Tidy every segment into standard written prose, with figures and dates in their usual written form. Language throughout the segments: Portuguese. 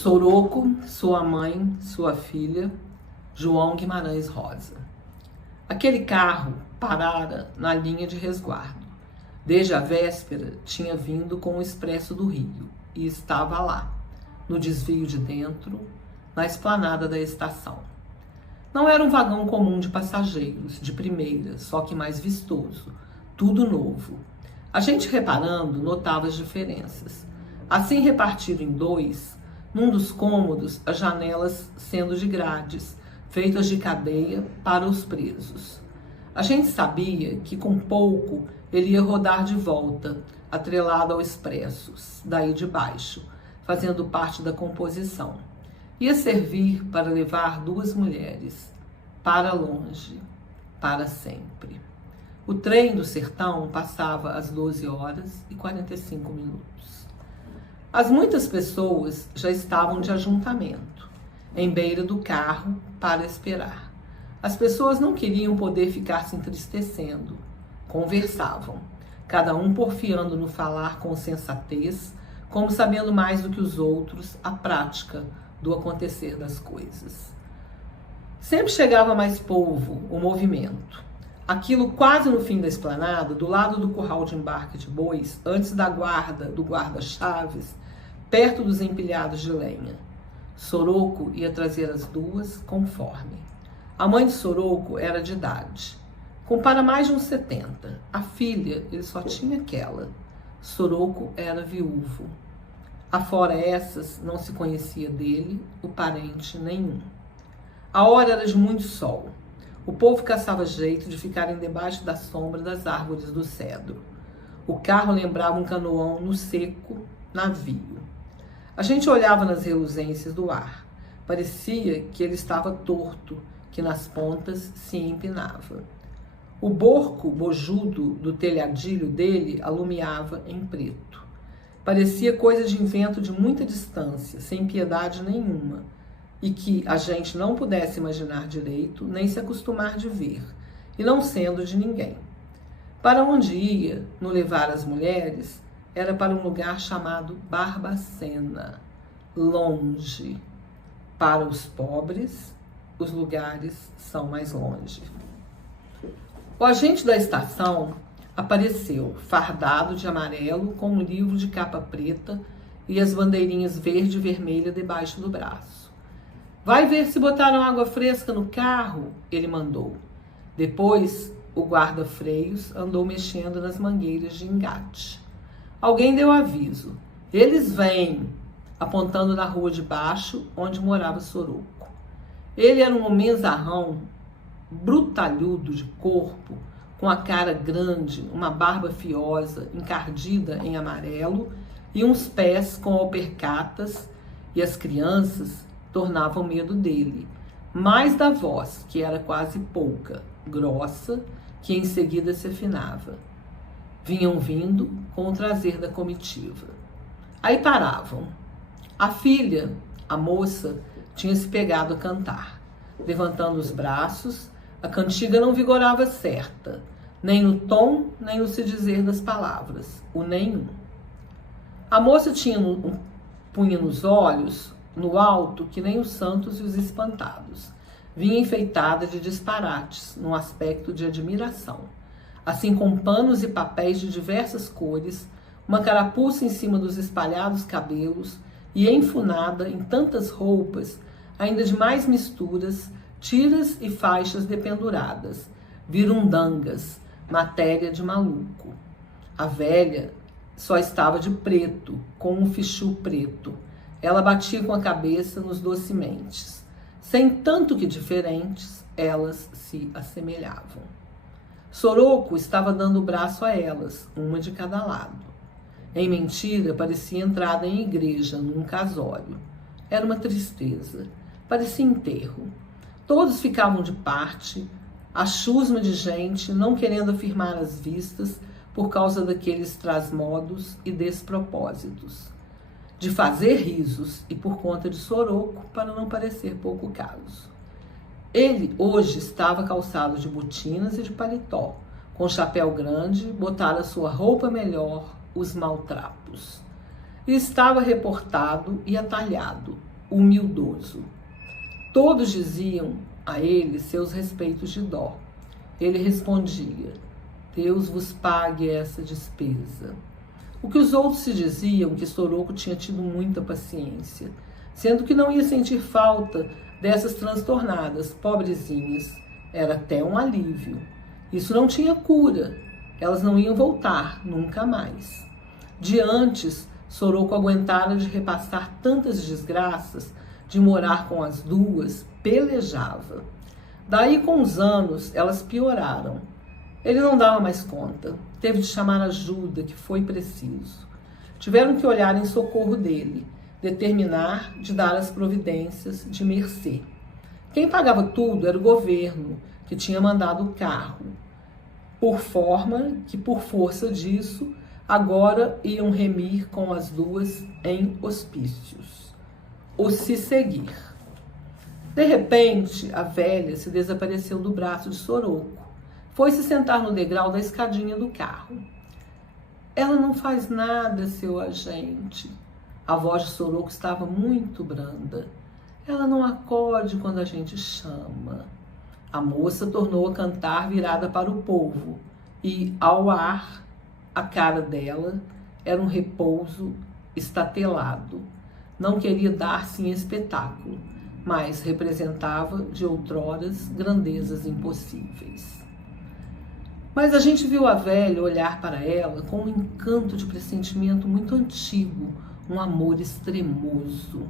Soroco, sua mãe, sua filha, João Guimarães Rosa. Aquele carro parara na linha de resguardo. Desde a véspera tinha vindo com o expresso do Rio e estava lá, no desvio de dentro, na esplanada da estação. Não era um vagão comum de passageiros, de primeira, só que mais vistoso, tudo novo. A gente reparando notava as diferenças. Assim repartido em dois, num dos cômodos, as janelas sendo de grades, feitas de cadeia para os presos. A gente sabia que com pouco ele ia rodar de volta, atrelado ao expresso, daí de baixo, fazendo parte da composição. Ia servir para levar duas mulheres, para longe, para sempre. O trem do sertão passava às 12h45. As muitas pessoas já estavam de ajuntamento, em beira do carro, para esperar. As pessoas não queriam poder ficar se entristecendo. Conversavam, cada um porfiando no falar com sensatez, como sabendo mais do que os outros a prática do acontecer das coisas. Sempre chegava mais povo, o movimento. Aquilo quase no fim da esplanada, do lado do curral de embarque de bois, antes da guarda, do guarda-chaves, perto dos empilhados de lenha. Soroco ia trazer as duas conforme. A mãe de Soroco era de idade, com para mais de uns 70. A filha, ele só tinha aquela. Soroco era viúvo. Afora essas, não se conhecia dele o parente nenhum. A hora era de muito sol. O povo caçava jeito de ficarem debaixo da sombra das árvores do cedro. O carro lembrava um canoão no seco, navio. A gente olhava nas reluzências do ar. Parecia que ele estava torto, que nas pontas se empinava. O borco bojudo do telhadilho dele alumiava em preto. Parecia coisa de invento de muita distância, sem piedade nenhuma, e que a gente não pudesse imaginar direito, nem se acostumar de ver, e não sendo de ninguém. Para onde ia, no levar as mulheres, era para um lugar chamado Barbacena, longe. Para os pobres, os lugares são mais longe. O agente da estação apareceu, fardado de amarelo, com um livro de capa preta e as bandeirinhas verde e vermelha debaixo do braço. Vai ver se botaram água fresca no carro, ele mandou. Depois, o guarda-freios andou mexendo nas mangueiras de engate. Alguém deu aviso. Eles vêm, apontando na rua de baixo, onde morava Soroco. Ele era um homenzarrão, brutalhudo de corpo, com a cara grande, uma barba fiosa, encardida em amarelo, e uns pés com alpercatas, e as crianças tornavam medo dele, mais da voz, que era quase pouca, grossa, que em seguida se afinava. Vinham vindo com o trazer da comitiva. Aí paravam. A filha, a moça, tinha se pegado a cantar. Levantando os braços, a cantiga não vigorava certa, nem no tom, nem no se dizer das palavras, o nenhum. A moça tinha punha nos olhos, no alto, que nem os santos e os espantados. Vinha enfeitada de disparates, num aspecto de admiração. Assim, com panos e papéis de diversas cores, uma carapuça em cima dos espalhados cabelos e enfunada em tantas roupas, ainda de mais misturas, tiras e faixas dependuradas, virundangas, matéria de maluco. A velha só estava de preto, com um fichu preto. Ela batia com a cabeça nos docimentes. Sem tanto que diferentes, elas se assemelhavam. Soroco estava dando o braço a elas, uma de cada lado. Em mentira, parecia entrada em igreja, num casório. Era uma tristeza, parecia enterro. Todos ficavam de parte, a chusma de gente, não querendo afirmar as vistas por causa daqueles trasmodos e despropósitos. De fazer risos e por conta de Soroco, para não parecer pouco caso. Ele hoje estava calçado de botinas e de paletó, com chapéu grande, botara sua roupa melhor, os maltrapos. E estava reportado e atalhado, humildoso. Todos diziam a ele seus respeitos de dó. Ele respondia: Deus vos pague essa despesa. O que os outros se diziam que Soroco tinha tido muita paciência, sendo que não ia sentir falta dessas transtornadas, pobrezinhas. Era até um alívio. Isso não tinha cura. Elas não iam voltar, nunca mais. De antes, Soroco aguentara de repassar tantas desgraças, de morar com as duas, pelejava. Daí, com os anos, elas pioraram. Ele não dava mais conta. Teve de chamar ajuda, que foi preciso. Tiveram que olhar em socorro dele, determinar de dar as providências de mercê. Quem pagava tudo era o governo, que tinha mandado o carro, por forma que, por força disso, agora iam remir com as duas em hospícios, ou se seguir. De repente, a velha se desapareceu do braço de Soroco. Foi se sentar no degrau da escadinha do carro. Ela não faz nada, seu agente. A voz de Soroco estava muito branda. Ela não acode quando a gente chama. A moça tornou a cantar virada para o povo e, ao ar, a cara dela era um repouso estatelado. Não queria dar-se em espetáculo, mas representava de outroras grandezas impossíveis. Mas a gente viu a velha olhar para ela com um encanto de pressentimento muito antigo, um amor extremoso.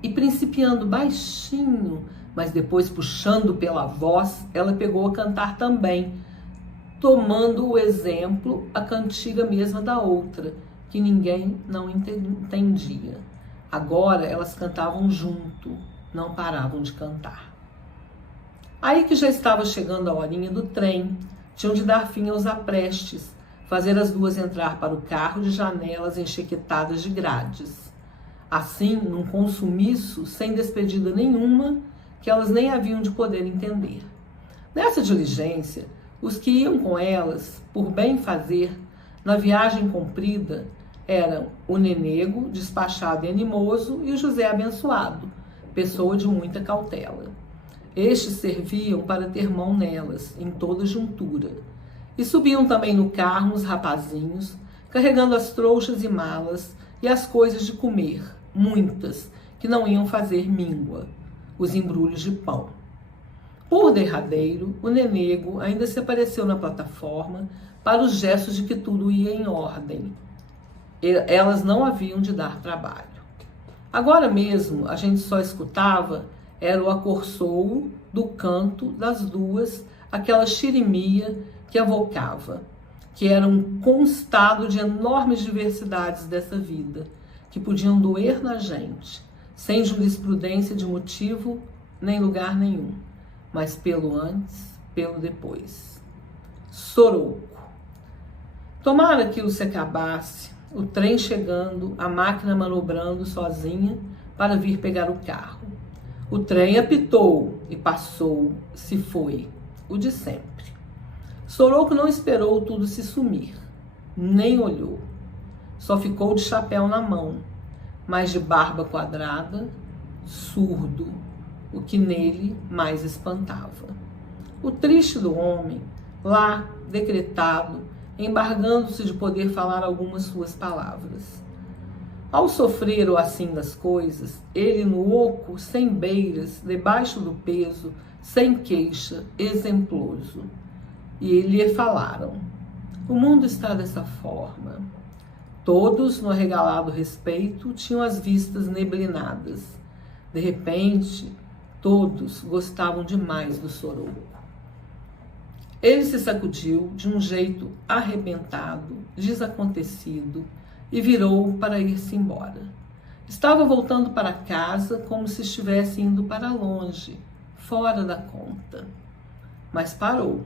E principiando baixinho, mas depois puxando pela voz, ela pegou a cantar também, tomando o exemplo, a cantiga mesma da outra, que ninguém não entendia. Agora elas cantavam junto, não paravam de cantar. Aí que já estava chegando a horinha do trem, tinham de dar fim aos aprestes, fazer as duas entrar para o carro de janelas enxequetadas de grades. Assim, num consumiço, sem despedida nenhuma, que elas nem haviam de poder entender. Nessa diligência, os que iam com elas, por bem fazer, na viagem comprida, eram o Nenego, despachado e animoso, e o José abençoado, pessoa de muita cautela. Estes serviam para ter mão nelas, em toda juntura. E subiam também no carro uns rapazinhos, carregando as trouxas e malas e as coisas de comer, muitas, que não iam fazer míngua, os embrulhos de pão. Por derradeiro, o Nenego ainda se apareceu na plataforma para os gestos de que tudo ia em ordem. Elas não haviam de dar trabalho. Agora mesmo, a gente só escutava era o acorsoo do canto das duas, aquela xirimia que avocava, que era um constado de enormes diversidades dessa vida, que podiam doer na gente, sem jurisprudência de motivo nem lugar nenhum, mas pelo antes, pelo depois. Soroco. Tomara que o se acabasse, o trem chegando, a máquina manobrando sozinha para vir pegar o carro. O trem apitou e passou, se foi, o de sempre. Soroco não esperou tudo se sumir, nem olhou. Só ficou de chapéu na mão, mas de barba quadrada, surdo, o que nele mais espantava. O triste do homem, lá, decretado, embargando-se de poder falar algumas suas palavras. Ao sofrer o assim das coisas, ele no oco, sem beiras, debaixo do peso, sem queixa, exemploso. E lhe falaram: o mundo está dessa forma. Todos, no arregalado respeito, tinham as vistas neblinadas. De repente, todos gostavam demais do Soroco. Ele se sacudiu de um jeito arrebentado, desacontecido, e virou para ir-se embora. Estava voltando para casa como se estivesse indo para longe, fora da conta. Mas parou.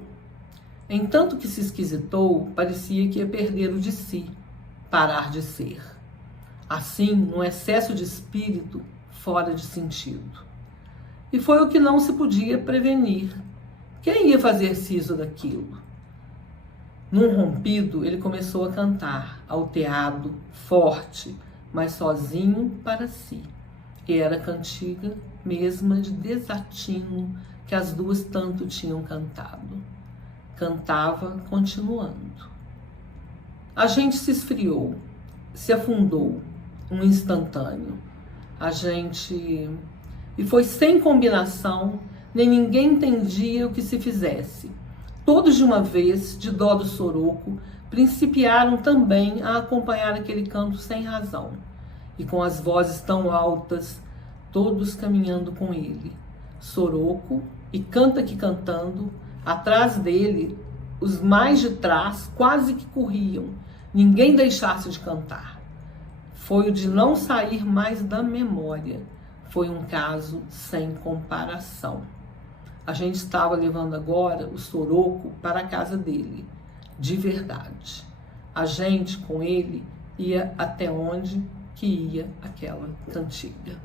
Em tanto que se esquisitou, parecia que ia perder o de si, parar de ser. Assim, num excesso de espírito, fora de sentido. E foi o que não se podia prevenir. Quem ia fazer siso daquilo? Num rompido, ele começou a cantar, alteado, forte, mas sozinho para si. E era a cantiga mesma de desatino que as duas tanto tinham cantado. Cantava continuando. A gente se esfriou, se afundou, um instantâneo. E foi sem combinação, nem ninguém entendia o que se fizesse. Todos de uma vez, de dó do soroco, principiaram também a acompanhar aquele canto sem razão, e com as vozes tão altas, todos caminhando com ele. Soroco, e canta que cantando, atrás dele, os mais de trás quase que corriam, ninguém deixasse de cantar. Foi o de não sair mais da memória, foi um caso sem comparação. A gente estava levando agora o Soroco para a casa dele, de verdade. A gente, com ele, ia até onde que ia aquela cantiga.